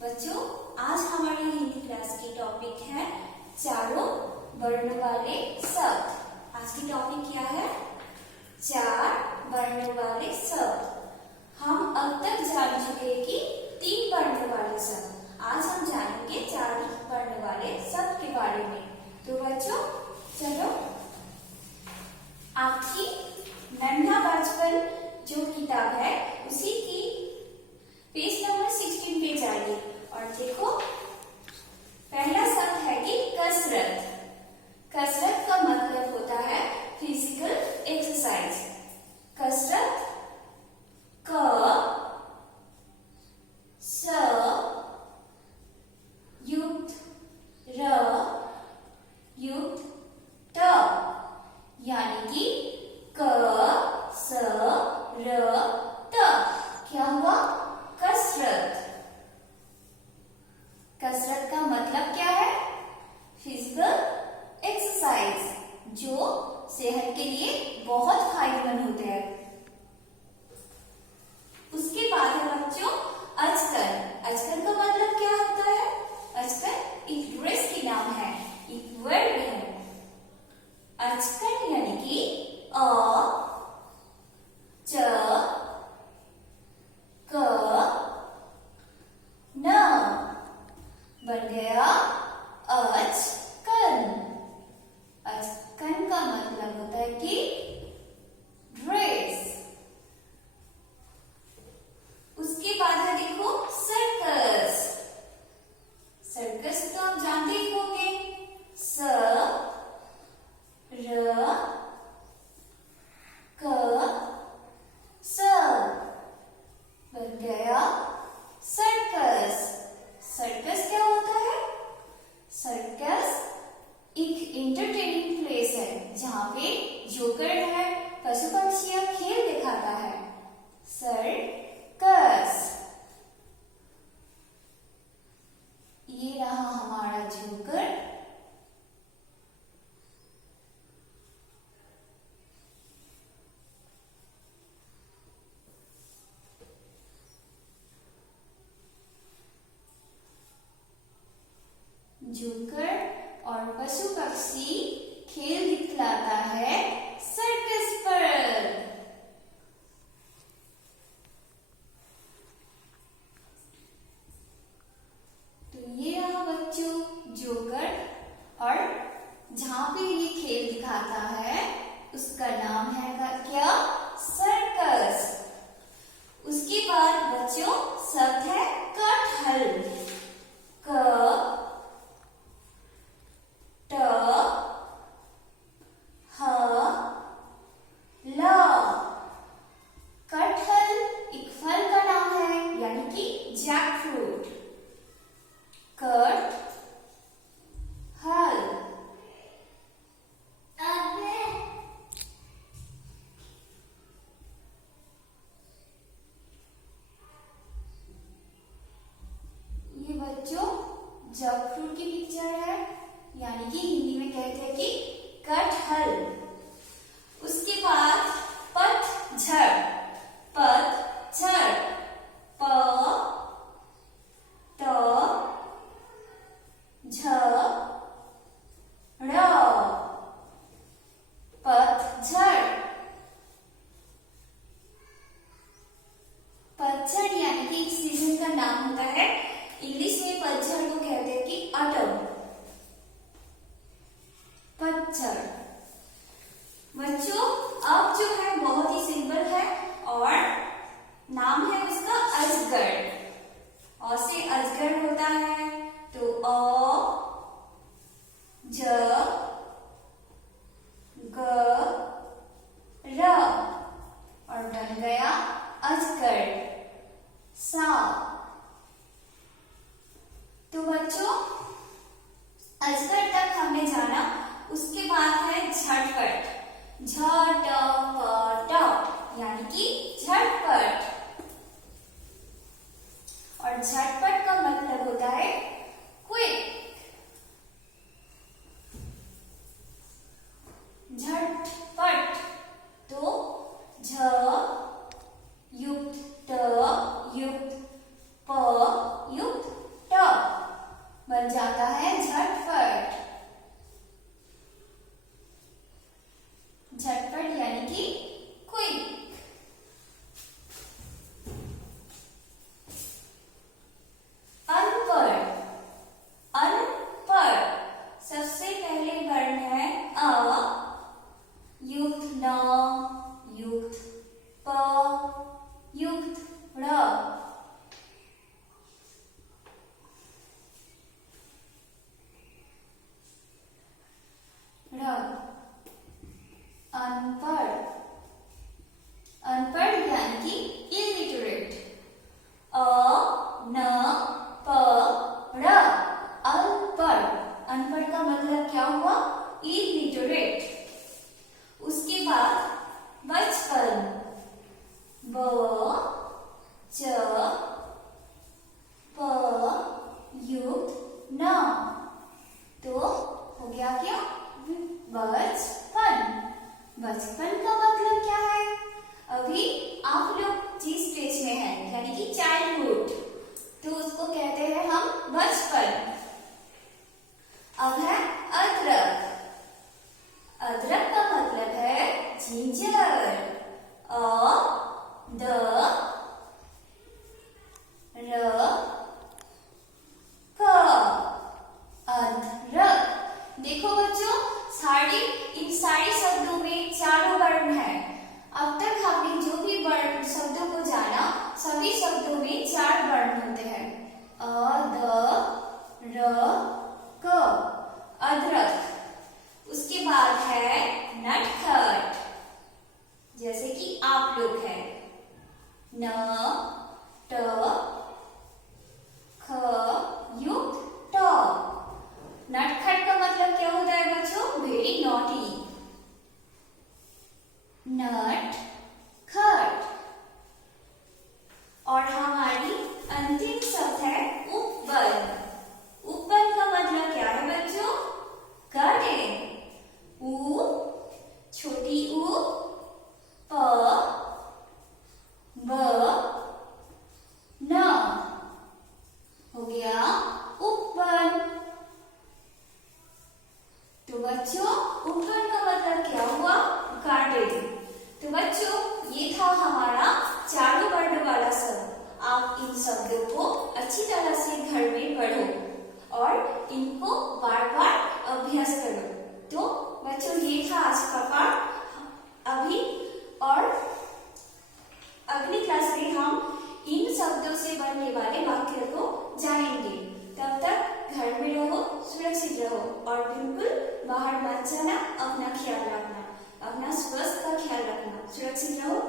बच्चों, आज हमारी हिंदी क्लास की टॉपिक है चारों वर्ण वाले शब्द। आज की टॉपिक क्या है? चार वर्ण वाले शब्द। हम अब तक जान चुके हैं कि तीन वर्ण वाले शब्द। आज हम जानेंगे चार वर्ण वाले शब्द के बारे में। तो बच्चों चलो, आपकी नन्हा बचपन जो किताब है उसी की पेज नंबर 16 पे जाइए और देखो, पहला शब्द है कि कसरत। कसरत का मतलब होता है फिजिकल एक्सरसाइज। कसरत क स युक्त र युक्त त, यानी कि क स र त। क्या हुआ? कसरत। कसरत का मतलब क्या है? फिजिकल एक्सरसाइज, जो सेहत के लिए बहुत फायदेमंद होते हैं। उसके बाद है बच्चों अजगर। अजगर का मतलब क्या होता है? अजगर एक ड्रेस के नाम है, एक वर्ड है। अजगर यानी कि अ च क न बन गया अचकन। अचकन का मतलब होता है कि ड्रेस। उसके बाद है देखो सर्कस। सर्कस तो आप जानते ही होंगे। स र क स बन गया सर्कस। सर्कस क्या होता है? सर्कस एक एंटरटेनिंग प्लेस है जहाँ पे जोकर है, पशु पक्षियां खेल दिखाता है। सर्कस। ये रहा हमारा जोकर। जोकर और पशु पक्षी खेल दिखलाता है सर्कस पर। तो ये रहा बच्चों जोकर, और जहाँ पे ये खेल दिखाता है उसका नाम है क्या? सर्कस। उसके बाद बच्चों शब्द है कटहल। क ट ह ल। कटहल एक फल का नाम है, यानी कि जैक फ्रूट। कट हल। ये बच्चों जैक फ्रूट की पिक्चर है, यानी कि हिंदी में कहते हैं कि कटहल। उसके बाद पतझड़। पतझड़ प त झ ड़। पतझड़। पतझड़ यानी कि एक सीजन का नाम होता है। इंग्लिश में पतझड़ को कहते हैं कि ऑटम। पतझड़। बच्चों अब जो है बहुत ही सिंपल है और नाम है उसका अजगर। अ से अजगर होता है, तो अ ज ग र और बन गया अजगर। सा। तो बच्चों अजगर तक हमने जाना। उसके बाद है झटपट। झटपट यानी कि झटपट। और झटपट का मतलब होता है क्विक। झटपट तो झ युक्त ट युक्त प युक्त आता है झटपट। झटपट यानी कि क्विक। अनपढ़। अनपढ़ सबसे पहले वर्ण है अ, युक्त न, युक्त प, युक्त ड़। अनपढ़। अनपढ़ यानी कि इलिटरेट। अ न प ड़, अनपढ़। अनपढ़ का मतलब क्या हुआ? इलिटरेट। उसके बाद बचपन। ब च प युक्त न, तो हो गया क्या? बचपन। बचपन का मतलब क्या है? अभी आप लोग जिस स्टेज में हैं यानी कि चाइल्डहुड, तो उसको कहते हैं हम बचपन। अब है अदरक। अदरक का मतलब है जिंजर। अ द र क, अदरक। देखो बच्चों, इन सारे शब्दों में चारों वर्ण है। अब तक हमने जो भी वर्ण शब्दों को जाना, सभी शब्दों में चार वर्ण होते हैं। अ द र क, अदरक। उसके बाद है नटखट, जैसे कि आप लोग हैं। न ट ख युक्त ट। नटखट का मतलब क्या होता है बच्चों? Very naughty. नट खट। और हमारी अंतिम शब्द है उपवन। उपवन का मतलब क्या है बच्चों? गार्डन। उ छोटी उ, प ब न, हो गया उपवन। तो बच्चों, उपवन का मतलब क्या हुआ? गार्डन। तो बच्चों, ये था हमारा चारों वर्ण वाला शब्द। आप इन शब्दों को अच्छी तरह से घर में पढ़ो और इनको बार बार अभ्यास करो। तो बच्चों, ये था आज का पाठ। अभी और अगली क्लास में हम इन शब्दों से बनने वाले वाक्य को जानेंगे। तब तक घर में रहो, सुरक्षित रहो और बिल्कुल बाहर मत जाना। अपना ख्याल रखना, अपना स्वास्थ्य का ख्याल रखना। सुरक्षित रहो।